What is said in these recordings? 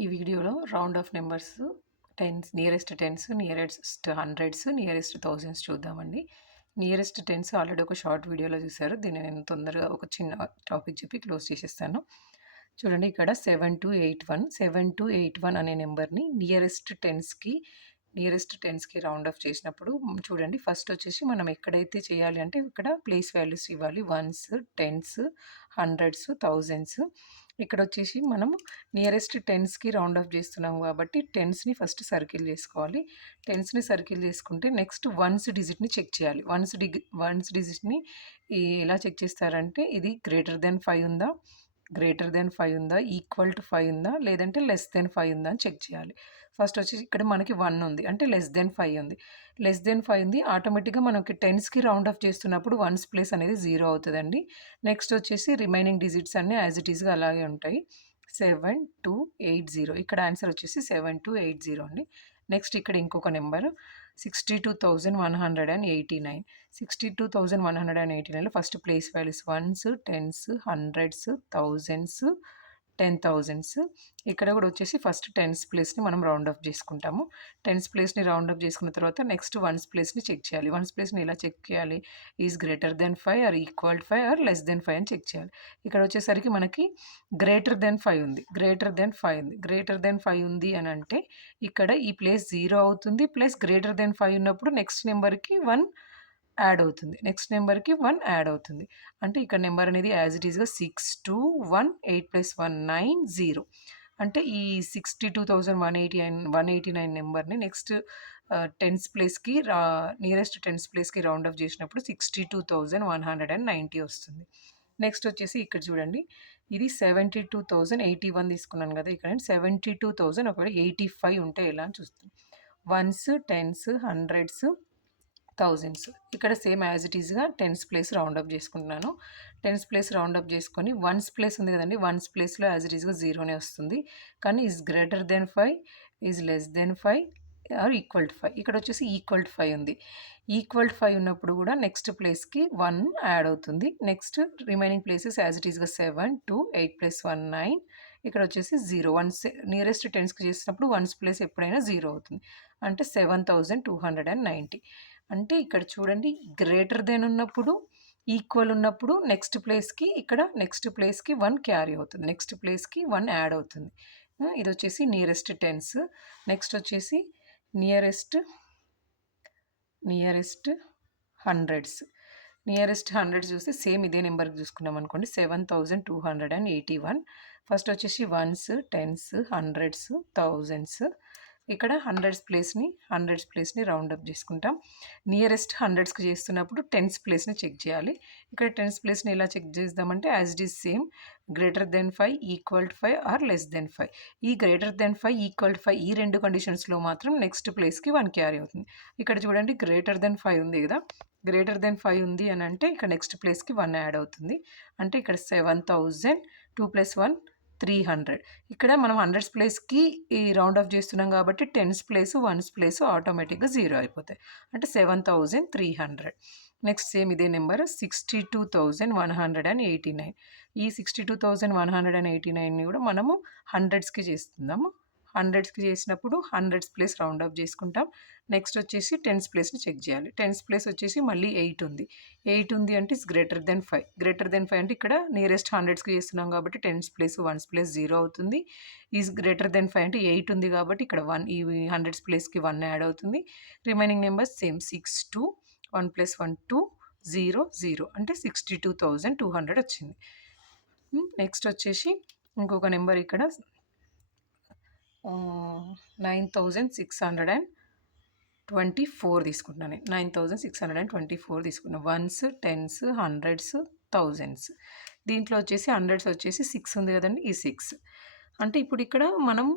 ఈ వీడియోలో round off numbers tens, nearest tens, nearest hundreds, nearest thousands చూద్దామండి. Nearest tens already ఒక short వీడియోలో చూసారు. దీన్ని నేను తొందరగా ఒక చిన్న టాపిక్ చెప్పి క్లోజ్ చేసేస్తాను. చూడండి, ఇక్కడ 7281 అనే నెంబర్ని నియరెస్ట్ టెన్స్కి రౌండ్ ఆఫ్ చేసినప్పుడు చూడండి, ఫస్ట్ వచ్చేసి మనం ఎక్కడైతే చేయాలి అంటే ఇక్కడ ప్లేస్ వాల్యూస్ ఇవ్వాలి. Ones, tens, hundreds, thousands. ఇక్కడ వచ్చేసి మనం నియరెస్ట్ టెన్స్కి రౌండ్ ఆఫ్ చేస్తున్నాం కాబట్టి టెన్స్ని ఫస్ట్ సర్కిల్ చేసుకోవాలి. టెన్స్ని సర్కిల్ చేసుకుంటే నెక్స్ట్ వన్స్ డిజిట్ని చెక్ చేయాలి. వన్స్ డిజిట్ని ఎలా చెక్ చేస్తారంటే ఇది గ్రేటర్ దెన్ 5 ఉందా, ఈక్వల్ టు 5 ఉందా, లేదంటే లెస్ దెన్ 5 ఉందా అని చెక్ చేయాలి. ఫస్ట్ వచ్చేసి ఇక్కడ మనకి 1 ఉంది అంటే లెస్ దెన్ 5 ఉంది. లెస్ దెన్ 5 ఉంది, ఆటోమేటిక్గా మనకి టెన్స్కి రౌండ్ ఆఫ్ చేస్తున్నప్పుడు వన్స్ ప్లేస్ అనేది 0 అవుతుందండి. నెక్స్ట్ వచ్చేసి రిమైనింగ్ డిజిట్స్ అన్నీ యాజ్ ఇట్ ఈస్గా అలాగే ఉంటాయి. 7280, ఇక్కడ ఆన్సర్ వచ్చేసి 7280 అండి. నెక్స్ట్ ఇక్కడ ఇంకొక నెంబర్ 62,189. 62,189లో first place values ones, tens, hundreds, thousands, 10,000s. ఇక్కడ కూడా వచ్చేసి ఫస్ట్ టెన్స్ ప్లేస్ని మనం రౌండ్ ఆఫ్ చేసుకుంటాము. టెన్స్ ప్లేస్ని రౌండ్ ఆఫ్ చేసుకున్న తర్వాత నెక్స్ట్ వన్స్ ప్లేస్ని చెక్ చేయాలి. వన్స్ ప్లేస్ని ఎలా చెక్ చేయాలి? Is greater than 5 or equal to 5 or less than 5 అని చెక్ చేయాలి. ఇక్కడ వచ్చేసరికి మనకి గ్రేటర్ దెన్ 5 ఉంది. గ్రేటర్ దెన్ 5 ఉంది అని అంటే ఇక్కడ ఈ ప్లేస్ 0 అవుతుంది. ప్లస్ గ్రేటర్ దెన్ 5 ఉన్నప్పుడు నెక్స్ట్ నెంబర్కి 1 యాడ్ అవుతుంది. అంటే ఇక్కడ నెంబర్ అనేది యాజ్ ఇట్ ఈస్గా 6218 + 1 90. అంటే ఈ 62,189 నెంబర్ని నెక్స్ట్ టెన్స్ ప్లేస్కి నియరెస్ట్ టెన్స్ ప్లేస్కి రౌండ్ ఆఫ్ చేసినప్పుడు 62,190 వస్తుంది. నెక్స్ట్ వచ్చేసి ఇక్కడ చూడండి, ఇది 72,081 తీసుకున్నాను కదా. ఇక్కడ 72,000 ఒకవేళ 85 ఉంటే ఎలా అని చూస్తాను. Ones, tens, hundreds, thousands. ఇక్కడ సేమ్ యాజ్ ఇట్ ఈస్గా టెన్స్ ప్లేస్ రౌండ్ అప్ చేసుకుంటున్నాను. టెన్స్ ప్లేస్ రౌండ్ అప్ చేసుకొని వన్స్ ప్లేస్ ఉంది కదండి, వన్స్ ప్లేస్లో యాజ్ ఇట్ ఈస్గా 0నే వస్తుంది. కానీ is greater than 5, is less than 5 or equal to 5. ఇక్కడ వచ్చేసి ఈక్వల్ టు 5 ఉంది. ఈక్వల్ టు 5 ఉన్నప్పుడు కూడా నెక్స్ట్ ప్లేస్కి 1 యాడ్ అవుతుంది. Next remaining places as it ఈస్గా 7, 2, 8 + 1 9. ఇక్కడ వచ్చేసి 0. నియరెస్ట్ టెన్స్కి చేసినప్పుడు వన్స్ ప్లేస్ ఎప్పుడైనా 0 అవుతుంది. అంటే 7,290. అంటే ఇక్కడ చూడండి, గ్రేటర్ దెన్ ఉన్నప్పుడు, ఈక్వల్ ఉన్నప్పుడు నెక్స్ట్ ప్లేస్కి 1 క్యారీ అవుతుంది. నెక్స్ట్ ప్లేస్కి 1 యాడ్ అవుతుంది. ఇది వచ్చేసి నియరెస్ట్ టెన్స్. నెక్స్ట్ వచ్చేసి నియరెస్ట్ హండ్రెడ్స్. నియరెస్ట్ హండ్రెడ్స్ చూస్తే సేమ్ ఇదే నెంబర్కి చూసుకున్నాం అనుకోండి, 7,281. ఫస్ట్ వచ్చేసి వన్స్, టెన్స్, హండ్రెడ్స్, థౌజండ్స్. ఇక్కడ హండ్రెడ్స్ ప్లేస్ని రౌండ్ అప్ చేసుకుంటాం. నియరెస్ట్ హండ్రెడ్స్కి చేస్తున్నప్పుడు టెన్స్ ప్లేస్ని చెక్ చేయాలి. ఇక్కడ టెన్స్ ప్లేస్ని ఎలా చెక్ చేద్దామంటే as it is same, greater than 5, equal to 5 or less than 5. ఈ గ్రేటర్ దెన్ 5, ఈక్వల్ టు 5 ఈ రెండు కండిషన్స్లో మాత్రం నెక్స్ట్ ప్లేస్కి 1 క్యారీ అవుతుంది. ఇక్కడ చూడండి, గ్రేటర్ దెన్ 5 ఉంది కదా. గ్రేటర్ దెన్ 5 ఉంది అని అంటే ఇక్కడ నెక్స్ట్ ప్లేస్కి 1 యాడ్ అవుతుంది. అంటే ఇక్కడ 7,000, 2 + 1 300. ఇక్కడ మనం హండ్రెడ్స్ ప్లేస్కి ఈ రౌండ్ ఆఫ్ చేస్తున్నాం కాబట్టి టెన్స్ ప్లేస్, వన్స్ ప్లేస్ ఆటోమేటిక్గా 0 అయిపోతాయి. అంటే 7,300. నెక్స్ట్ సేమ్ ఇదే నెంబర్ 62,189. ఈ 62,189ని కూడా మనము హండ్రెడ్స్కి చేస్తున్నాము. హండ్రెడ్స్కి చేసినప్పుడు హండ్రెడ్స్ ప్లేస్ రౌండ్ ఆఫ్ చేసుకుంటాం. నెక్స్ట్ వచ్చేసి టెన్స్ ప్లేస్ని చెక్ చేయాలి. టెన్స్ ప్లేస్ వచ్చేసి మళ్ళీ 8 ఉంది. 8 ఉంది అంటే is greater than 5. Greater than 5 అంటే ఇక్కడ నియరెస్ట్ హండ్రెడ్స్కి చేస్తున్నాం కాబట్టి టెన్స్ ప్లేస్, వన్స్ ప్లేస్ 0 అవుతుంది. ఈజ్ గ్రేటర్ దెన్ 5 అంటే 8 ఉంది కాబట్టి ఇక్కడ 1, ఈ హండ్రెడ్స్ ప్లేస్కి 1 యాడ్ అవుతుంది. రిమైనింగ్ నెంబర్స్ సేమ్ 6, 2, 1 + 1 2, 0, 0 అంటే 62,200 వచ్చింది. నెక్స్ట్ వచ్చేసి ఇంకొక నెంబర్ ఇక్కడ 9,624 తీసుకుంటున్నాను. 9,624 తీసుకున్నాను. Ones, tens, hundreds, thousands. దీంట్లో వచ్చేసి హండ్రెడ్స్ వచ్చేసి 6 ఉంది కదండి, ఈ 6. అంటే ఇప్పుడు ఇక్కడ మనం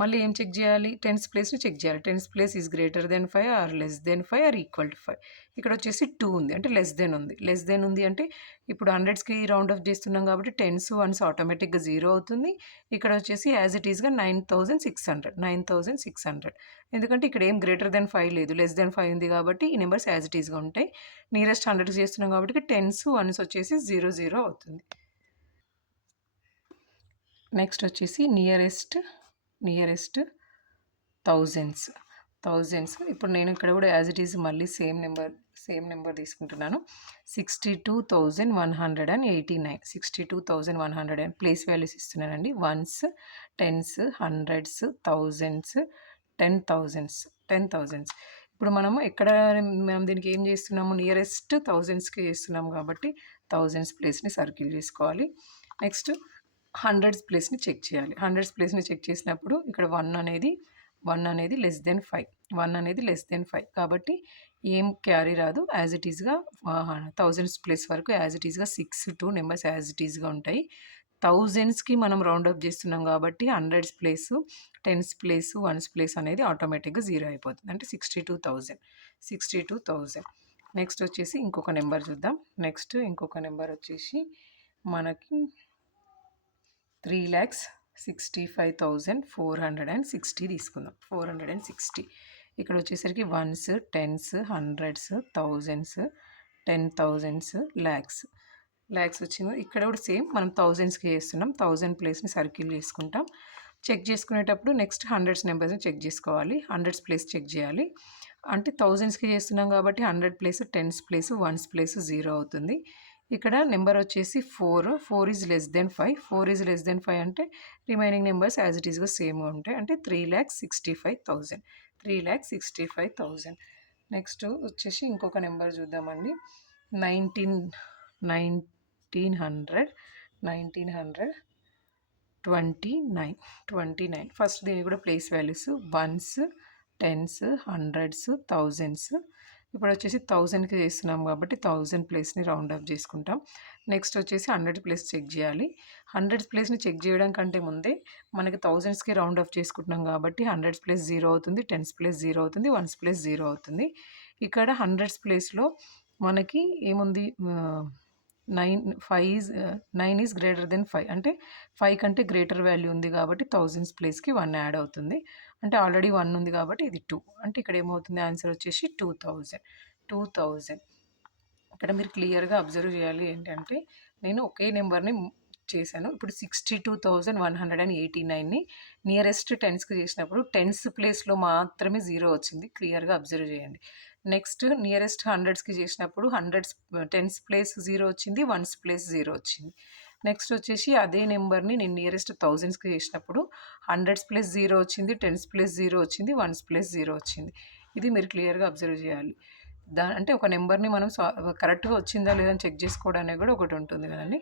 మళ్ళీ ఏం చెక్ చేయాలి? టెన్స్ ప్లేస్ని చెక్ చేయాలి. Tens place is greater than 5 or less than 5 or equal to 5. ఇక్కడ వచ్చేసి 2 ఉంది అంటే లెస్ దెన్ ఉంది. లెస్ దెన్ ఉంది అంటే ఇప్పుడు హండ్రెడ్స్కి రౌండ్ ఆఫ్ చేస్తున్నాం కాబట్టి టెన్స్, వన్స్ ఆటోమేటిక్గా 0 అవుతుంది. ఇక్కడ వచ్చేసి యాజ్ ఇట్ ఈస్గా 9,600. ఎందుకంటే ఇక్కడ ఏం గ్రేటర్ దెన్ 5 లేదు, లెస్ దెన్ 5 ఉంది కాబట్టి ఈ నెంబర్స్ యాజ్ ఇట్ ఈస్గా ఉంటాయి. నియరెస్ట్ హండ్రెడ్స్ చేస్తున్నాం కాబట్టి టెన్స్, వన్స్ వచ్చేసి 0, 0 అవుతుంది. నెక్స్ట్ వచ్చేసి నియరెస్ట్ థౌజండ్స్. ఇప్పుడు నేను ఇక్కడ కూడా యాజ్ ఇట్ ఈజ్ మళ్ళీ సేమ్ నెంబర్ తీసుకుంటున్నాను. 62,189. 62,100 ప్లేస్ వాల్యూస్ ఇస్తున్నానండి. Ones, tens, hundreds, thousands, 10,000s. ఇప్పుడు మనం దీనికి ఏం చేస్తున్నాము, నియరెస్ట్ థౌజండ్స్కి చేస్తున్నాము కాబట్టి థౌజండ్స్ ప్లేస్ని సర్కిల్ చేసుకోవాలి. నెక్స్ట్ హండ్రెడ్స్ ప్లేస్ని చెక్ చేయాలి. హండ్రెడ్స్ ప్లేస్ని చెక్ చేసినప్పుడు ఇక్కడ 1 అనేది లెస్ దెన్ 5. 1 అనేది లెస్ దెన్ 5 కాబట్టి ఏం క్యారీ రాదు. యాజ్ ఇట్ ఈస్గా థౌజండ్స్ ప్లేస్ వరకు యాజ్ ఇట్ ఈస్గా 6 నెంబర్స్ యాజ్ ఇట్ ఈస్గా ఉంటాయి. థౌజండ్స్కి మనం రౌండ్ అప్ చేస్తున్నాం కాబట్టి hundreds place, tens place, ones place అనేది ఆటోమేటిక్గా 0 అయిపోతుంది. అంటే 62,000. నెక్స్ట్ వచ్చేసి ఇంకొక నెంబర్ చూద్దాం. ఇంకొక నెంబర్ వచ్చేసి మనకి 3,65,460 తీసుకుందాం. 460. ఇక్కడ వచ్చేసరికి ones, tens, hundreds, thousands, 10,000s, lakhs వచ్చింది. ఇక్కడ కూడా సేమ్ మనం థౌజండ్స్కి చేస్తున్నాం. 1000 ప్లేస్ని సర్కిల్ చేసుకుంటాం. చెక్ చేసుకునేటప్పుడు నెక్స్ట్ హండ్రెడ్స్ నెంబర్స్ని చెక్ చేసుకోవాలి. హండ్రెడ్స్ ప్లేస్ చెక్ చేయాలి. అంటే థౌజండ్స్కి చేస్తున్నాం కాబట్టి 100 place, tens place, ones place 0 అవుతుంది. ఇక్కడ నెంబర్ వచ్చేసి 4 is less than 5. 4 is less than 5 అంటే రిమైనింగ్ నెంబర్స్ యాజ్ ఇట్ ఈస్గా సేమ్ ఉంటాయి. అంటే 3,65,000. నెక్స్ట్ వచ్చేసి ఇంకొక నెంబర్ చూద్దామండి. 1929. ఫస్ట్ దీని కూడా place values ones, tens, hundreds, thousands. ఇప్పుడు వచ్చేసి 1000కి చేస్తున్నాం కాబట్టి 1000 ప్లేస్ని రౌండ్ అప్ చేసుకుంటాం. నెక్స్ట్ వచ్చేసి 100 ప్లేస్ చెక్ చేయాలి. 100 ప్లేస్ని చెక్ చేయడం కంటే ముందే మనకి థౌజండ్స్కి రౌండ్ అప్ చేసుకుంటున్నాం కాబట్టి 100 ప్లేస్ 0 అవుతుంది, టెన్స్ ప్లేస్ 0 అవుతుంది, వన్స్ ప్లేస్ 0 అవుతుంది. ఇక్కడ 100 ప్లేస్లో మనకి ఏముంది, 9 ఈజ్ గ్రేటర్ దెన్ 5 అంటే 5 కంటే గ్రేటర్ వాల్యూ ఉంది కాబట్టి థౌజండ్స్ ప్లేస్కి 1 యాడ్ అవుతుంది. అంటే ఆల్రెడీ 1 ఉంది కాబట్టి ఇది 2. అంటే ఇక్కడ ఏమవుతుంది, ఆన్సర్ వచ్చేసి 2,000. ఇక్కడ మీరు క్లియర్గా అబ్జర్వ్ చేయాలి ఏంటంటే నేను ఒకే నెంబర్ని చేశాను. ఇప్పుడు 62,189ని నియరెస్ట్ టెన్స్కి చేసినప్పుడు టెన్స్ ప్లేస్లో మాత్రమే 0 వచ్చింది. క్లియర్గా అబ్జర్వ్ చేయండి. నెక్స్ట్ నియరెస్ట్ హండ్రెడ్స్కి చేసినప్పుడు టెన్స్ ప్లేస్ 0 వచ్చింది, వన్స్ ప్లేస్ 0 వచ్చింది. నెక్స్ట్ వచ్చేసి అదే నెంబర్ని నేను నియరెస్ట్ థౌజండ్స్కి చేసినప్పుడు హండ్రెడ్స్ ప్లేస్ 0 వచ్చింది, టెన్స్ ప్లేస్ 0 వచ్చింది, వన్స్ ప్లేస్ 0 వచ్చింది. ఇది మీరు క్లియర్గా అబ్జర్వ్ చేయాలి. అంటే ఒక నెంబర్ని మనం కరెక్ట్గా వచ్చిందా లేదా అని చెక్ చేసుకోవడానికి కూడా ఒకటి ఉంటుంది కదండి.